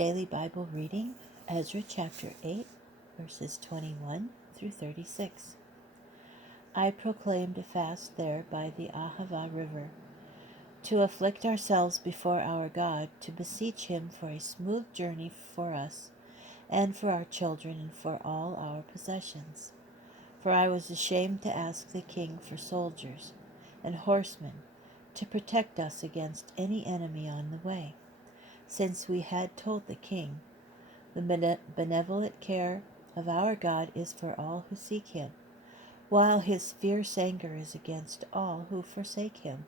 Daily Bible reading, Ezra chapter 8, verses 21 through 36. I proclaimed a fast there by the Ahava River, to afflict ourselves before our God, to beseech him for a smooth journey for us, and for our children, and for all our possessions. For I was ashamed to ask the king for soldiers and horsemen to protect us against any enemy on the way, since we had told the king, the benevolent care of our God is for all who seek him, while his fierce anger is against all who forsake him.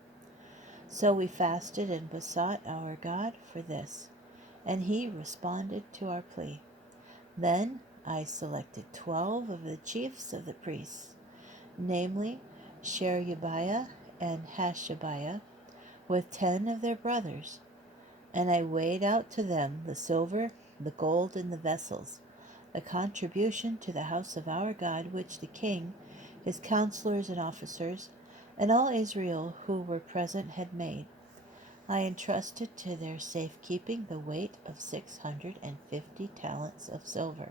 So we fasted and besought our God for this, and he responded to our plea. Then I selected 12 of the chiefs of the priests, namely Sherebiah and Hashabiah, with 10 of their brothers, and I weighed out to them the silver, the gold, and the vessels, the contribution to the house of our God which the king, his counselors and officers, and all Israel who were present had made. I entrusted to their safekeeping the weight of 650 talents of silver,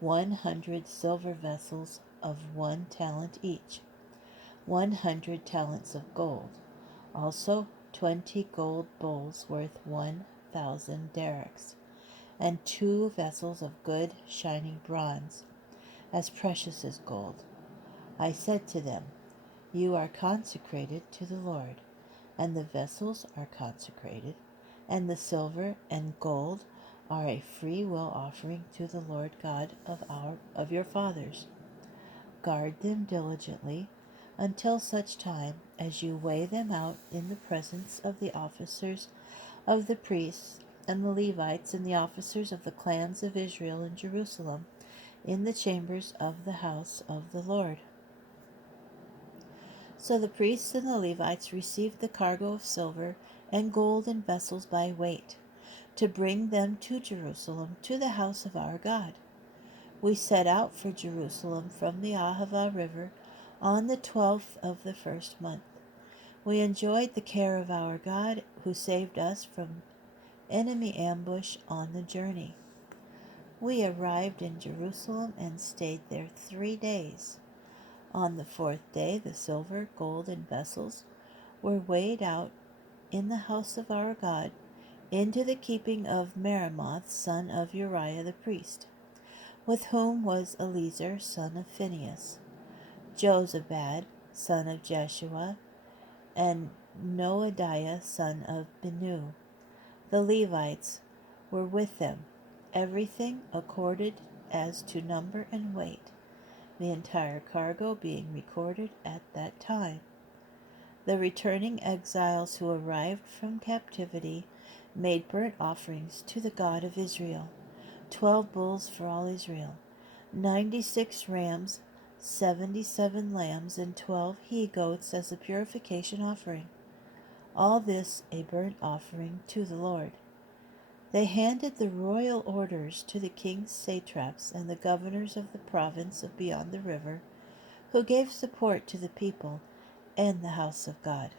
100 silver vessels of 1 talent each, 100 talents of gold, also 20 gold bowls worth 1,000 derricks, and 2 vessels of good shining bronze, as precious as gold. I said to them, You are consecrated to the Lord, and the vessels are consecrated, and the silver and gold are a free will offering to the Lord God of your fathers. Guard them diligently until such time as you weigh them out in the presence of the officers of the priests and the Levites and the officers of the clans of Israel in Jerusalem, in the chambers of the house of the Lord. So the priests and the Levites received the cargo of silver and gold and vessels by weight, to bring them to Jerusalem, to the house of our God. We set out for Jerusalem from the Ahava River on the 12th of the first month. We enjoyed the care of our God, who saved us from enemy ambush on the journey. We arrived in Jerusalem and stayed there 3 days. On the 4th day, the silver, gold, and vessels were weighed out in the house of our God into the keeping of Meremoth, son of Uriah the priest, with whom was Eleazar, son of Phinehas, Jozabad, son of Jeshua, and Noadiah, son of Binu. The Levites were with them, everything accorded as to number and weight, the entire cargo being recorded at that time. The returning exiles who arrived from captivity made burnt offerings to the God of Israel, 12 bulls for all Israel, 96 rams, 77 lambs, and 12 he-goats as a purification offering. All this a burnt offering to the Lord. They handed the royal orders to the king's satraps and the governors of the province of beyond the river, who gave support to the people and the house of God.